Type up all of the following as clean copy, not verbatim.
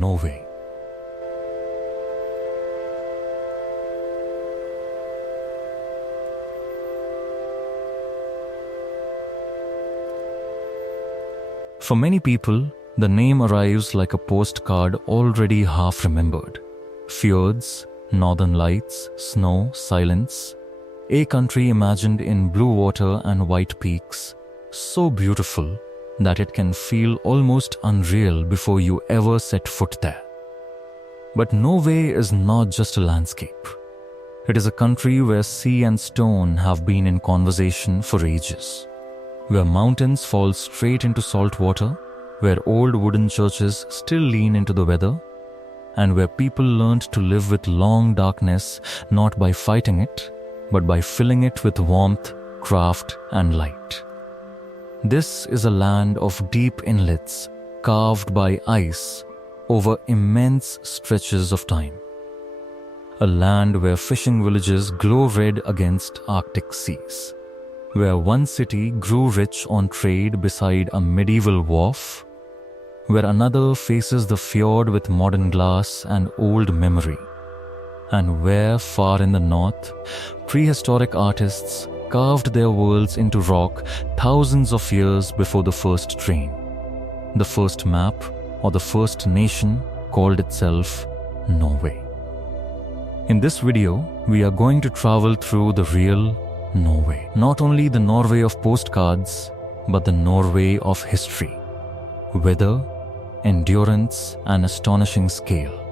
Norway. For many people, the name arrives like a postcard already half remembered. Fjords, northern lights, snow, silence. A country imagined in blue water and white peaks, so beautiful that it can feel almost unreal before you ever set foot there. But Norway is not just a landscape. It is a country where sea and stone have been in conversation for ages, where mountains fall straight into salt water, where old wooden churches still lean into the weather, and where people learned to live with long darkness not by fighting it, but by filling it with warmth, craft, and light. This is a land of deep inlets carved by ice over immense stretches of time. A land where fishing villages glow red against Arctic seas, where one city grew rich on trade beside a medieval wharf, where another faces the fjord with modern glass and old memory, and where, far in the north, prehistoric artists carved their worlds into rock thousands of years before the first train, the first map, or the first nation called itself Norway. In this video, we are going to travel through the real Norway. Not only the Norway of postcards, but the Norway of history, weather, endurance, and astonishing scale.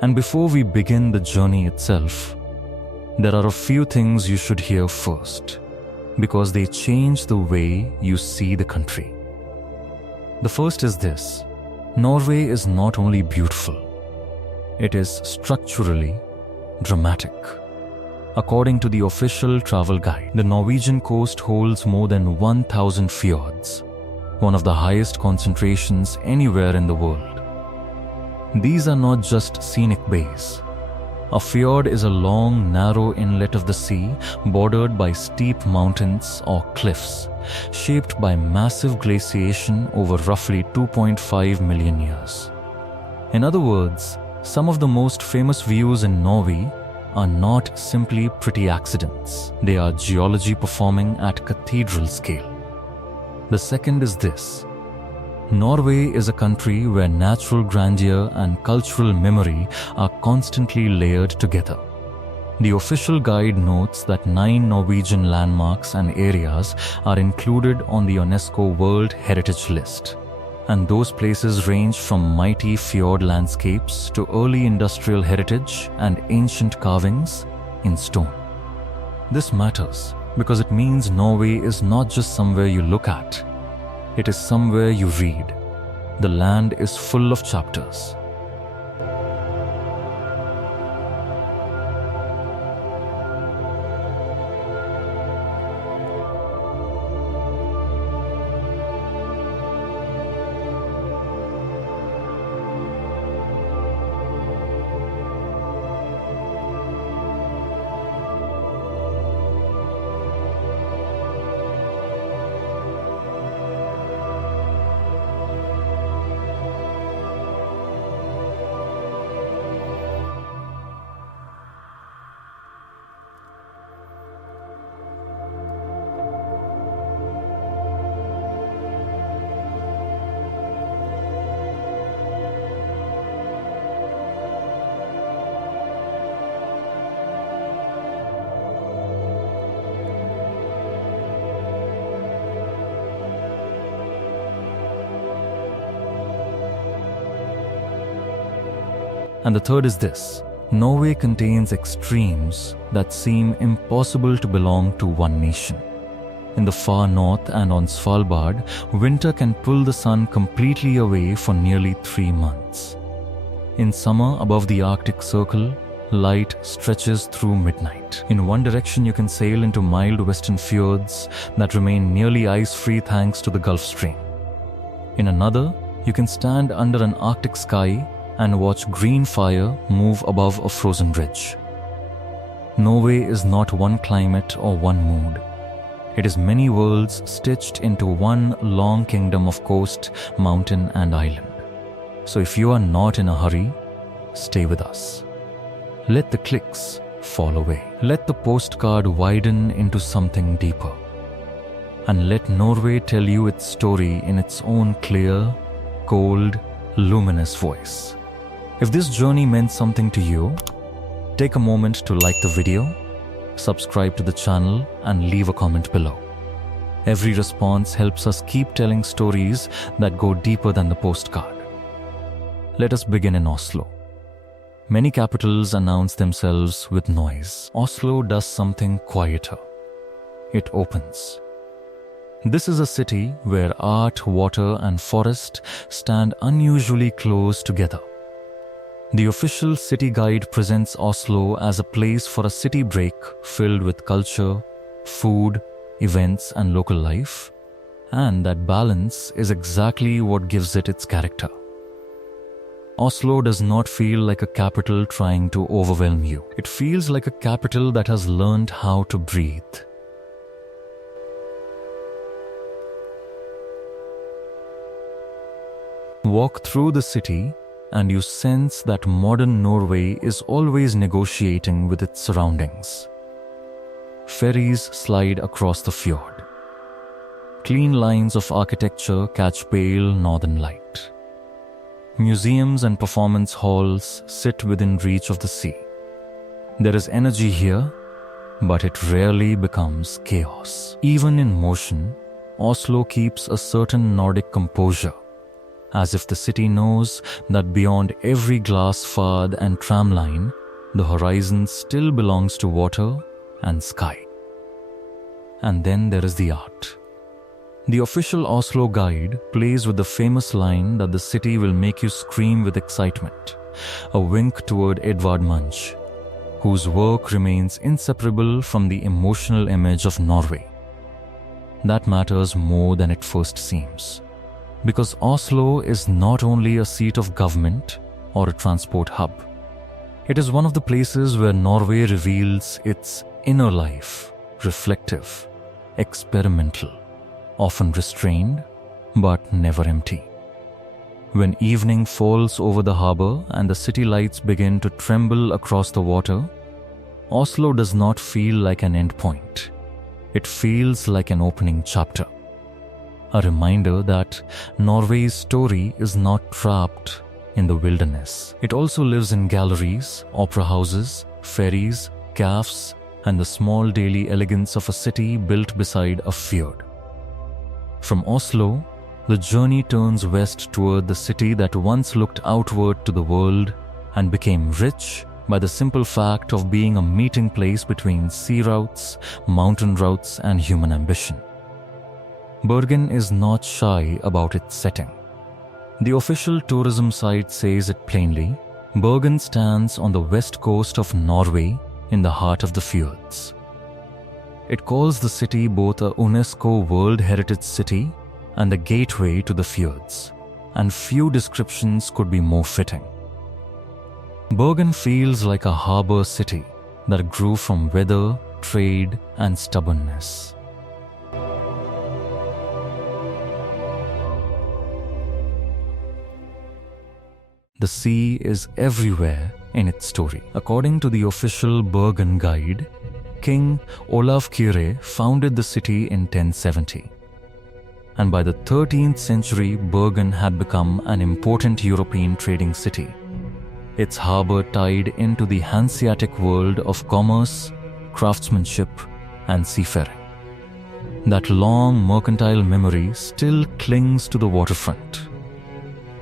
And before we begin the journey itself, there are a few things you should hear first, because they change the way you see the country. The first is this: Norway is not only beautiful, it is structurally dramatic. According to the official travel guide, the Norwegian coast holds more than 1,000 fjords, one of the highest concentrations anywhere in the world. These are not just scenic bays. A fjord is a long, narrow inlet of the sea bordered by steep mountains or cliffs, shaped by massive glaciation over roughly 2.5 million years. In other words, some of the most famous views in Norway are not simply pretty accidents. They are geology performing at cathedral scale. The second is this: Norway is a country where natural grandeur and cultural memory are constantly layered together. The official guide notes that 9 Norwegian landmarks and areas are included on the UNESCO World Heritage List, and those places range from mighty fjord landscapes to early industrial heritage and ancient carvings in stone. This matters because it means Norway is not just somewhere you look at. It is somewhere you read. The land is full of chapters. And the third is this: Norway contains extremes that seem impossible to belong to one nation. In the far north and on Svalbard, winter can pull the sun completely away for nearly 3 months. In summer, above the Arctic Circle, light stretches through midnight. In one direction, you can sail into mild western fjords that remain nearly ice-free thanks to the Gulf Stream. In another, you can stand under an Arctic sky and watch green fire move above a frozen ridge. Norway is not one climate or one mood. It is many worlds stitched into one long kingdom of coast, mountain, and island. So if you are not in a hurry, stay with us. Let the clicks fall away. Let the postcard widen into something deeper. And let Norway tell you its story in its own clear, cold, luminous voice. If this journey meant something to you, take a moment to like the video, subscribe to the channel, and leave a comment below. Every response helps us keep telling stories that go deeper than the postcard. Let us begin in Oslo. Many capitals announce themselves with noise. Oslo does something quieter. It opens. This is a city where art, water, and forest stand unusually close together. The official city guide presents Oslo as a place for a city break filled with culture, food, events, and local life, and that balance is exactly what gives it its character. Oslo does not feel like a capital trying to overwhelm you. It feels like a capital that has learned how to breathe. Walk through the city and you sense that modern Norway is always negotiating with its surroundings. Ferries slide across the fjord. Clean lines of architecture catch pale northern light. Museums and performance halls sit within reach of the sea. There is energy here, but it rarely becomes chaos. Even in motion, Oslo keeps a certain Nordic composure, as if the city knows that beyond every glass facade and tram line, the horizon still belongs to water and sky. And then there is the art. The official Oslo guide plays with the famous line that the city will make you scream with excitement, a wink toward Edvard Munch, whose work remains inseparable from the emotional image of Norway. That matters more than it first seems, because Oslo is not only a seat of government or a transport hub. It is one of the places where Norway reveals its inner life, reflective, experimental, often restrained, but never empty. When evening falls over the harbor and the city lights begin to tremble across the water, Oslo does not feel like an endpoint. It feels like an opening chapter. A reminder that Norway's story is not trapped in the wilderness. It also lives in galleries, opera houses, ferries, cafes, and the small daily elegance of a city built beside a fjord. From Oslo, the journey turns west toward the city that once looked outward to the world and became rich by the simple fact of being a meeting place between sea routes, mountain routes, and human ambition. Bergen is not shy about its setting. The official tourism site says it plainly. Bergen stands on the west coast of Norway in the heart of the fjords. It calls the city both a UNESCO World Heritage City and a gateway to the fjords, and few descriptions could be more fitting. Bergen feels like a harbor city that grew from weather, trade, and stubbornness. The sea is everywhere in its story. According to the official Bergen guide, King Olav Kyrre founded the city in 1070. And by the 13th century, Bergen had become an important European trading city. Its harbor tied into the Hanseatic world of commerce, craftsmanship, and seafaring. That long mercantile memory still clings to the waterfront.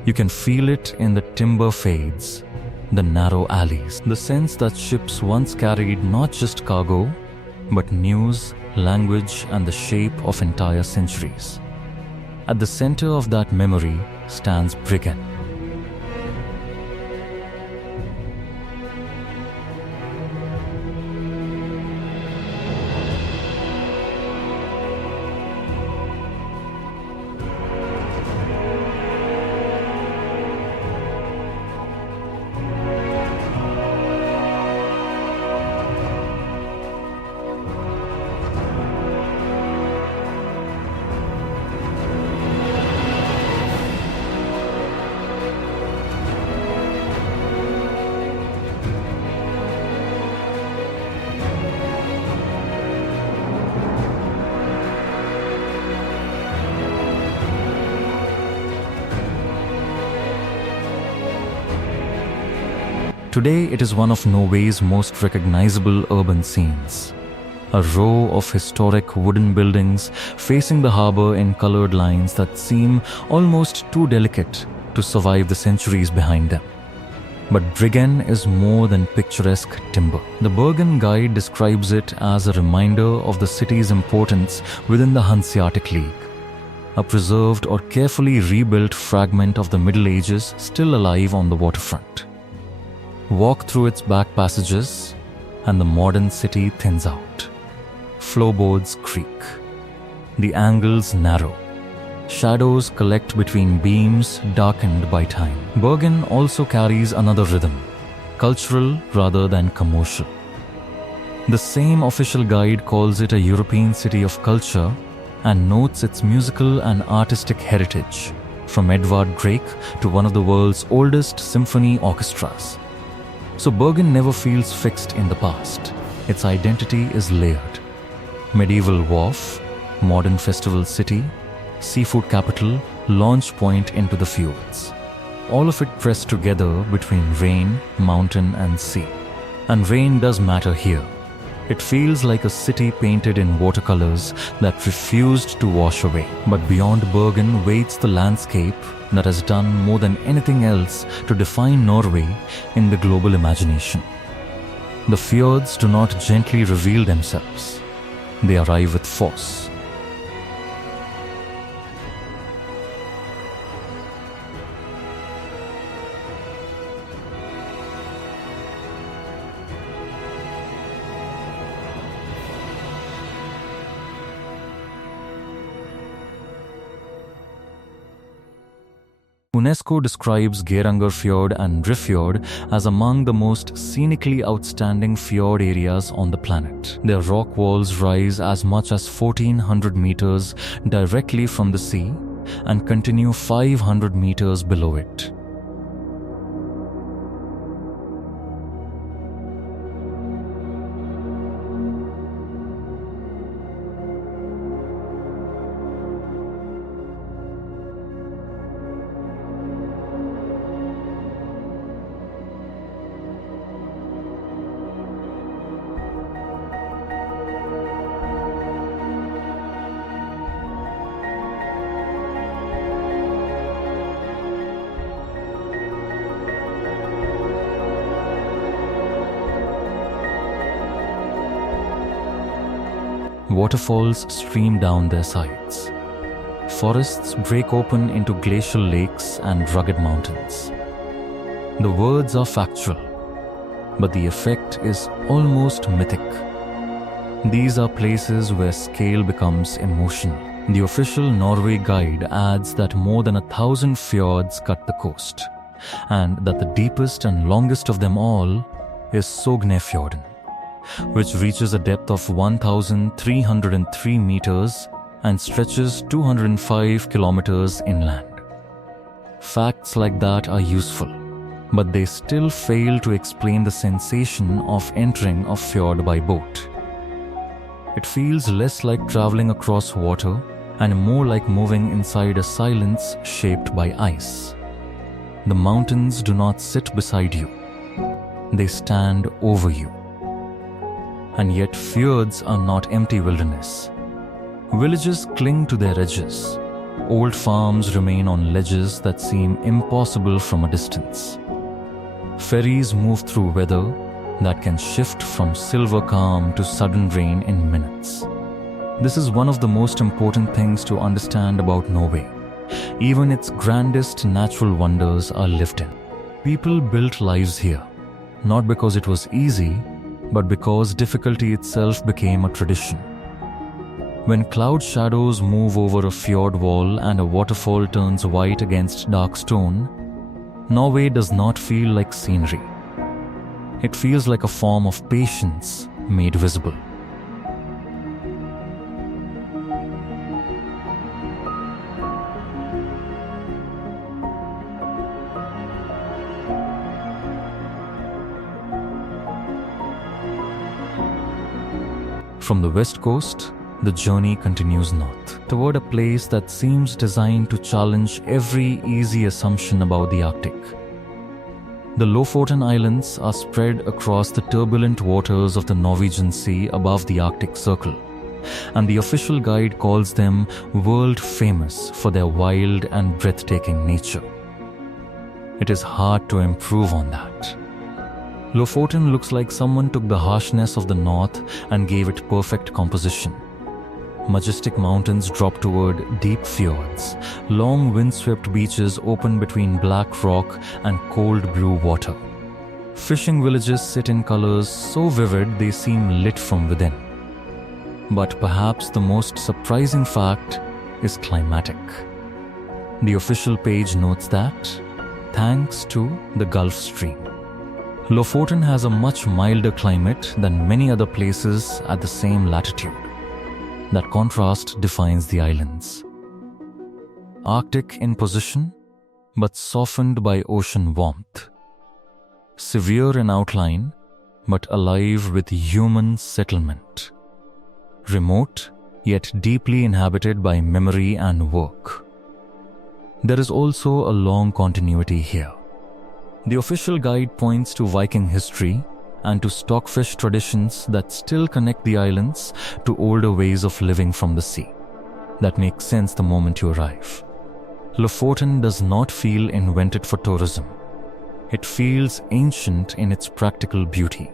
You can feel it in the timber fades, the narrow alleys, the sense that ships once carried not just cargo, but news, language, and the shape of entire centuries. At the center of that memory stands Bryggen. Today, it is one of Norway's most recognizable urban scenes. A row of historic wooden buildings facing the harbor in colored lines that seem almost too delicate to survive the centuries behind them. But Bryggen is more than picturesque timber. The Bergen Guide describes it as a reminder of the city's importance within the Hanseatic League, a preserved or carefully rebuilt fragment of the Middle Ages still alive on the waterfront. Walk through its back passages, and the modern city thins out. Floorboards creak. The angles narrow. Shadows collect between beams darkened by time. Bergen also carries another rhythm, cultural rather than commercial. The same official guide calls it a European city of culture and notes its musical and artistic heritage, from Edvard Grieg to one of the world's oldest symphony orchestras. So Bergen never feels fixed in the past. Its identity is layered. Medieval wharf, modern festival city, seafood capital, launch point into the fjords. All of it pressed together between rain, mountain and sea. And rain does matter here. It feels like a city painted in watercolors that refused to wash away. But beyond Bergen waits the landscape that has done more than anything else to define Norway in the global imagination. The fjords do not gently reveal themselves. They arrive with force. UNESCO describes Geirangerfjord and Drifjord as among the most scenically outstanding fjord areas on the planet. Their rock walls rise as much as 1,400 meters directly from the sea and continue 500 meters below it. Waterfalls stream down their sides. Forests break open into glacial lakes and rugged mountains. The words are factual, but the effect is almost mythic. These are places where scale becomes emotional. The official Norway guide adds that more than 1,000 fjords cut the coast, and that the deepest and longest of them all is Sognefjorden, which reaches a depth of 1,303 meters and stretches 205 kilometers inland. Facts like that are useful, but they still fail to explain the sensation of entering a fjord by boat. It feels less like traveling across water and more like moving inside a silence shaped by ice. The mountains do not sit beside you. They stand over you. And yet fjords are not empty wilderness. Villages cling to their edges. Old farms remain on ledges that seem impossible from a distance. Ferries move through weather that can shift from silver calm to sudden rain in minutes. This is one of the most important things to understand about Norway. Even its grandest natural wonders are lived in. People built lives here, not because it was easy, but because difficulty itself became a tradition. When cloud shadows move over a fjord wall and a waterfall turns white against dark stone, Norway does not feel like scenery. It feels like a form of patience made visible. From the west coast, the journey continues north, toward a place that seems designed to challenge every easy assumption about the Arctic. The Lofoten Islands are spread across the turbulent waters of the Norwegian Sea above the Arctic Circle, and the official guide calls them world famous for their wild and breathtaking nature. It is hard to improve on that. Lofoten looks like someone took the harshness of the north and gave it perfect composition. Majestic mountains drop toward deep fjords. Long windswept beaches open between black rock and cold blue water. Fishing villages sit in colors so vivid they seem lit from within. But perhaps the most surprising fact is climatic. The official page notes that, thanks to the Gulf Stream, Lofoten has a much milder climate than many other places at the same latitude. That contrast defines the islands. Arctic in position, but softened by ocean warmth. Severe in outline, but alive with human settlement. Remote, yet deeply inhabited by memory and work. There is also a long continuity here. The official guide points to Viking history and to stockfish traditions that still connect the islands to older ways of living from the sea. That makes sense the moment you arrive. Lofoten does not feel invented for tourism. It feels ancient in its practical beauty.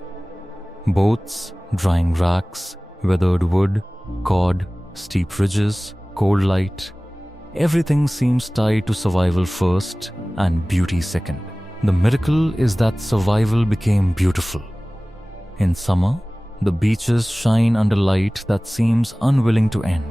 Boats, drying racks, weathered wood, cod, steep ridges, cold light. Everything seems tied to survival first and beauty second. The miracle is that survival became beautiful. In summer, the beaches shine under light that seems unwilling to end.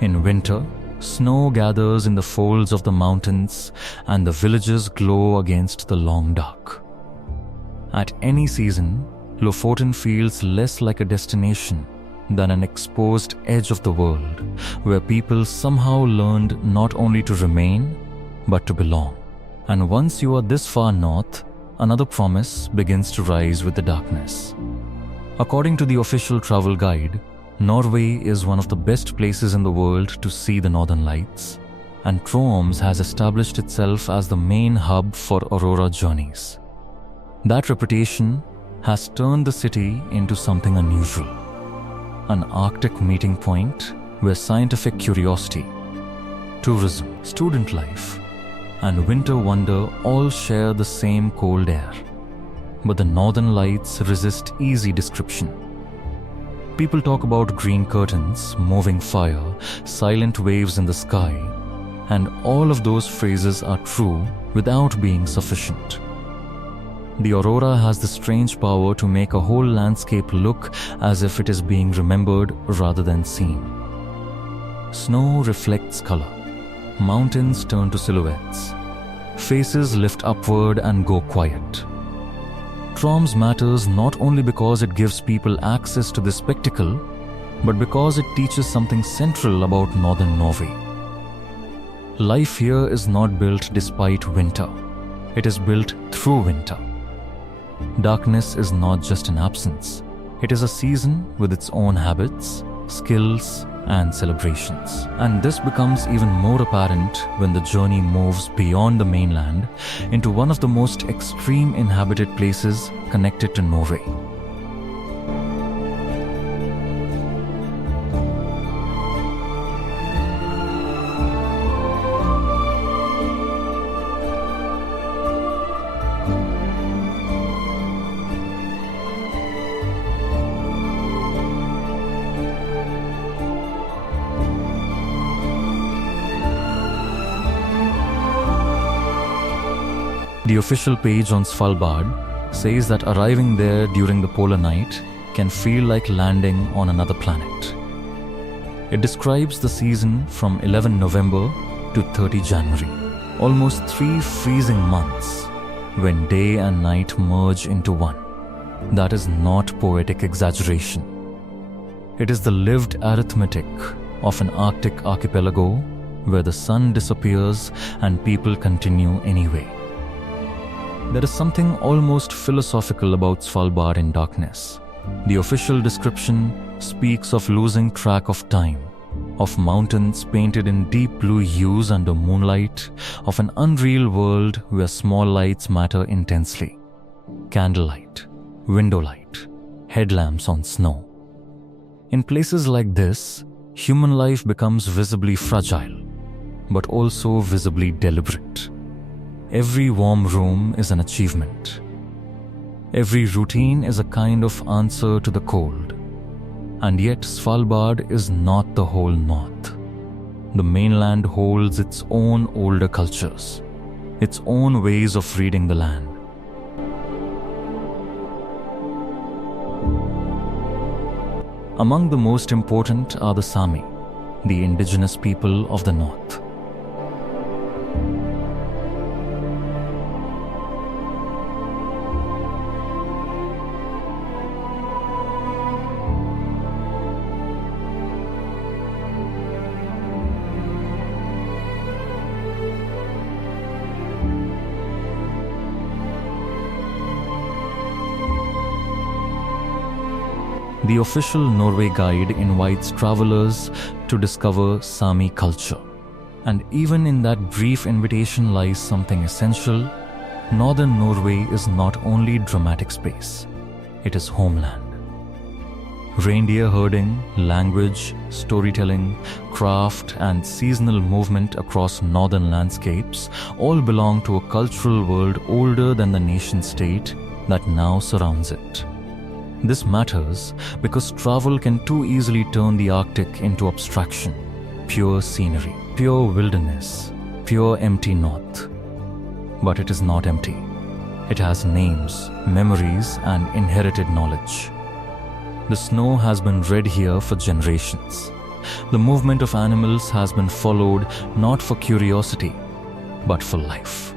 In winter, snow gathers in the folds of the mountains and the villages glow against the long dark. At any season, Lofoten feels less like a destination than an exposed edge of the world, where people somehow learned not only to remain, but to belong. And once you are this far north, another promise begins to rise with the darkness. According to the official travel guide, Norway is one of the best places in the world to see the northern lights, and Troms has established itself as the main hub for aurora journeys. That reputation has turned the city into something unusual. An Arctic meeting point where scientific curiosity, tourism, student life, and winter wonder all share the same cold air. But the northern lights resist easy description. People talk about green curtains, moving fire, silent waves in the sky, and all of those phrases are true without being sufficient. The aurora has the strange power to make a whole landscape look as if it is being remembered rather than seen. Snow reflects color. Mountains turn to silhouettes. Faces lift upward and go quiet. Troms matters not only because it gives people access to this spectacle, but because it teaches something central about northern Norway. Life here is not built despite winter. It is built through winter. Darkness is not just an absence. It is a season with its own habits, skills, and celebrations. And this becomes even more apparent when the journey moves beyond the mainland into one of the most extreme inhabited places connected to Norway. The official page on Svalbard says that arriving there during the polar night can feel like landing on another planet. It describes the season from 11 November to 30 January, almost 3 freezing months, when day and night merge into one. That is not poetic exaggeration. It is the lived arithmetic of an Arctic archipelago where the sun disappears and people continue anyway. There is something almost philosophical about Svalbard in darkness. The official description speaks of losing track of time, of mountains painted in deep blue hues under moonlight, of an unreal world where small lights matter intensely. Candlelight, window light, headlamps on snow. In places like this, human life becomes visibly fragile, but also visibly deliberate. Every warm room is an achievement. Every routine is a kind of answer to the cold. And yet Svalbard is not the whole north. The mainland holds its own older cultures, its own ways of reading the land. Among the most important are the Sami, the indigenous people of the north. The official Norway guide invites travelers to discover Sami culture. And even in that brief invitation lies something essential. Northern Norway is not only dramatic space, it is homeland. Reindeer herding, language, storytelling, craft, and seasonal movement across northern landscapes all belong to a cultural world older than the nation-state that now surrounds it. This matters because travel can too easily turn the Arctic into abstraction, pure scenery, pure wilderness, pure empty north. But it is not empty. It has names, memories, and inherited knowledge. The snow has been read here for generations. The movement of animals has been followed not for curiosity, but for life.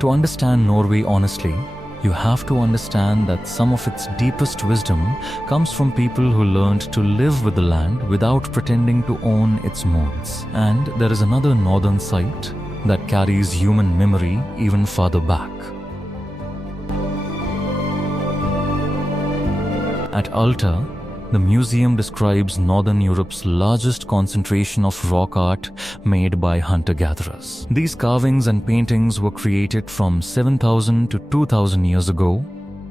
To understand Norway honestly, you have to understand that some of its deepest wisdom comes from people who learned to live with the land without pretending to own its modes. And there is another northern site that carries human memory even farther back. At Alta, the museum describes Northern Europe's largest concentration of rock art made by hunter-gatherers. These carvings and paintings were created from 7,000 to 2,000 years ago,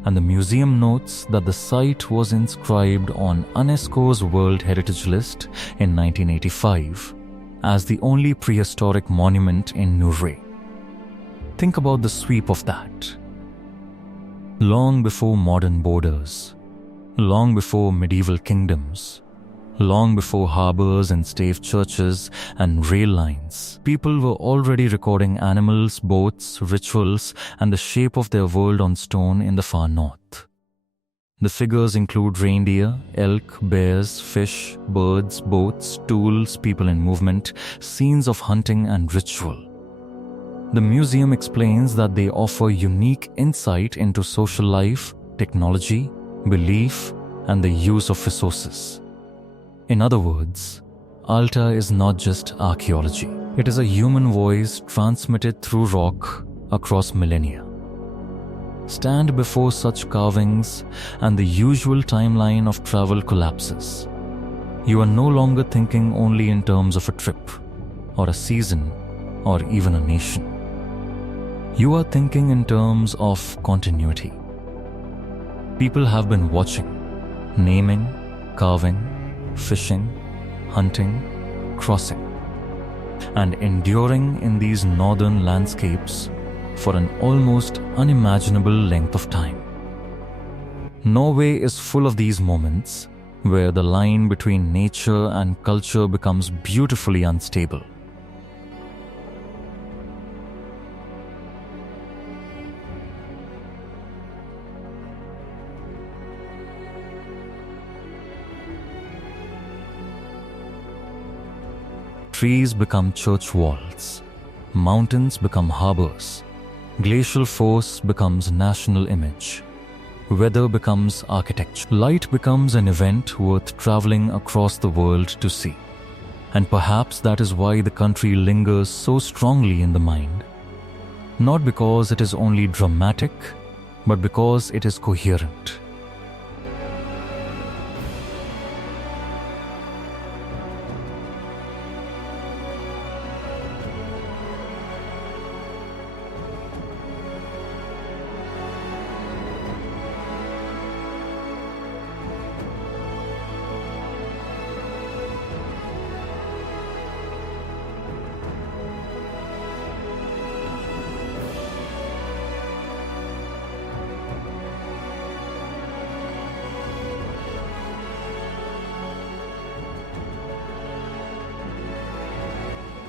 and the museum notes that the site was inscribed on UNESCO's World Heritage List in 1985 as the only prehistoric monument in Norway. Think about the sweep of that. Long before modern borders, long before medieval kingdoms, long before harbors and stave churches and rail lines, people were already recording animals, boats, rituals, and the shape of their world on stone in the far north. The figures include reindeer, elk, bears, fish, birds, boats, tools, people in movement, scenes of hunting and ritual. The museum explains that they offer unique insight into social life, technology, belief, and the use of resources. In other words, Alta is not just archaeology. It is a human voice transmitted through rock across millennia. Stand before such carvings and the usual timeline of travel collapses. You are no longer thinking only in terms of a trip, or a season, or even a nation. You are thinking in terms of continuity. People have been watching, naming, carving, fishing, hunting, crossing, and enduring in these northern landscapes for an almost unimaginable length of time. Norway is full of these moments where the line between nature and culture becomes beautifully unstable. Trees become church walls, mountains become harbors, glacial force becomes national image, weather becomes architecture, light becomes an event worth traveling across the world to see. And perhaps that is why the country lingers so strongly in the mind, not because it is only dramatic, but because it is coherent.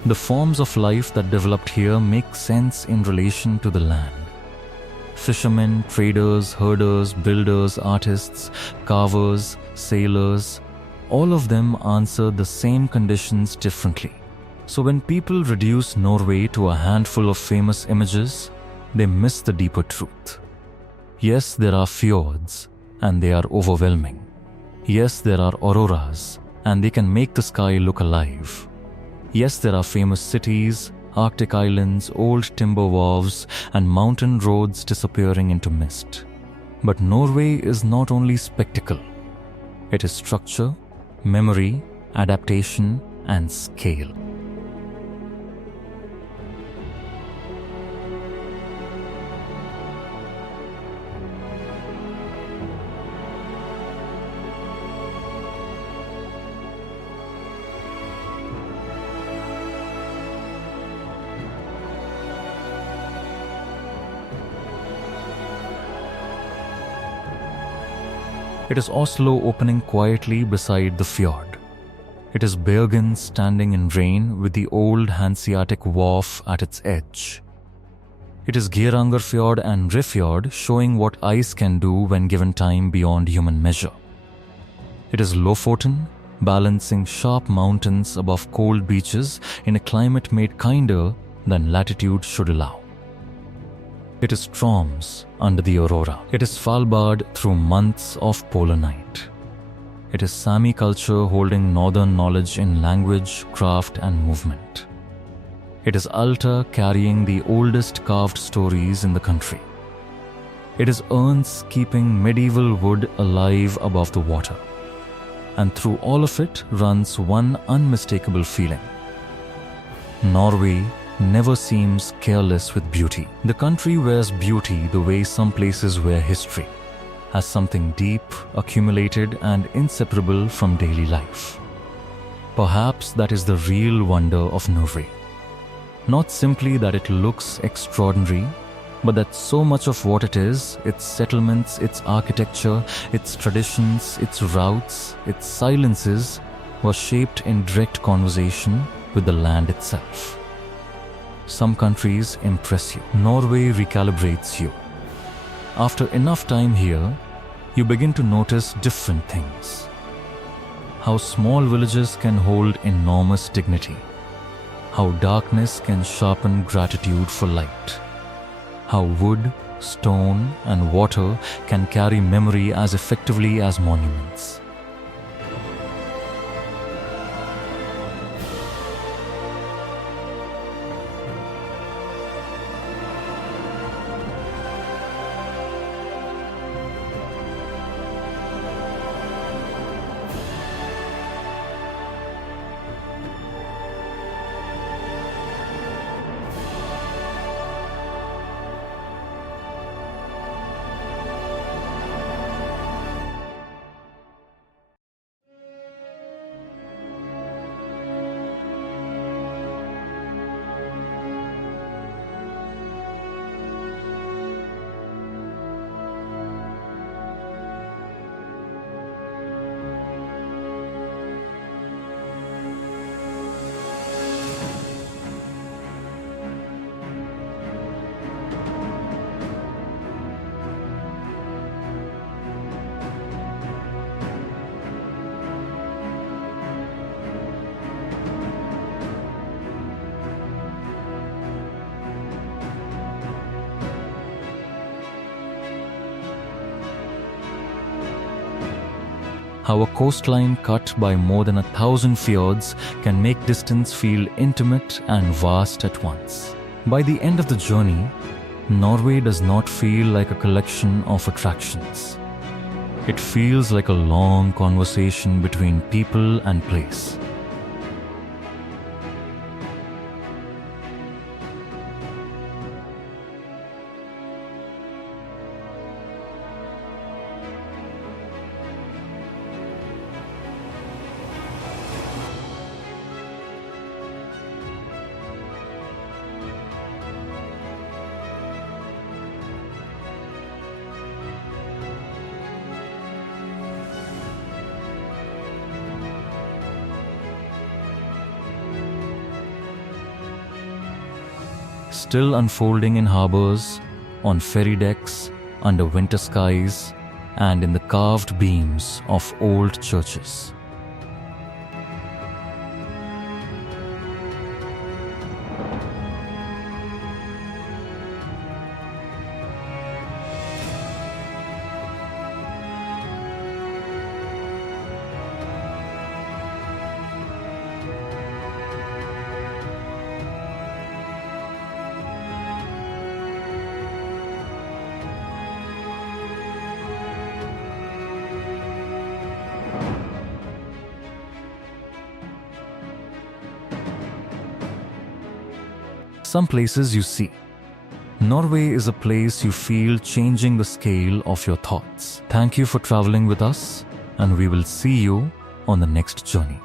The forms of life that developed here make sense in relation to the land. Fishermen, traders, herders, builders, artists, carvers, sailors, all of them answered the same conditions differently. So when people reduce Norway to a handful of famous images, they miss the deeper truth. Yes, there are fjords, and they are overwhelming. Yes, there are auroras, and they can make the sky look alive. Yes, there are famous cities, Arctic islands, old timber wharves, and mountain roads disappearing into mist. But Norway is not only spectacle. It is structure, memory, adaptation, and scale. It is Oslo opening quietly beside the fjord. It is Bergen standing in rain with the old Hanseatic wharf at its edge. It is Geirangerfjord and Rifjord showing what ice can do when given time beyond human measure. It is Lofoten balancing sharp mountains above cold beaches in a climate made kinder than latitude should allow. It is Troms under the aurora. It is Svalbard through months of polar night. It is Sami culture holding northern knowledge in language, craft, and movement. It is Alta carrying the oldest carved stories in the country. It is Ernst keeping medieval wood alive above the water. And through all of it runs one unmistakable feeling. Norway never seems careless with beauty. The country wears beauty the way some places wear history, as something deep, accumulated, and inseparable from daily life. Perhaps that is the real wonder of Norway. Not simply that it looks extraordinary, but that so much of what it is, its settlements, its architecture, its traditions, its routes, its silences, was shaped in direct conversation with the land itself. Some countries impress you. Norway recalibrates you. After enough time here, you begin to notice different things. How small villages can hold enormous dignity. How darkness can sharpen gratitude for light. How wood, stone, and water can carry memory as effectively as monuments. How a coastline cut by more than 1,000 fjords can make distance feel intimate and vast at once. By the end of the journey, Norway does not feel like a collection of attractions. It feels like a long conversation between people and place. still unfolding in harbors, on ferry decks, under winter skies, and in the carved beams of old churches. Some places you see. Norway is a place you feel changing the scale of your thoughts. Thank you for traveling with us, and we will see you on the next journey.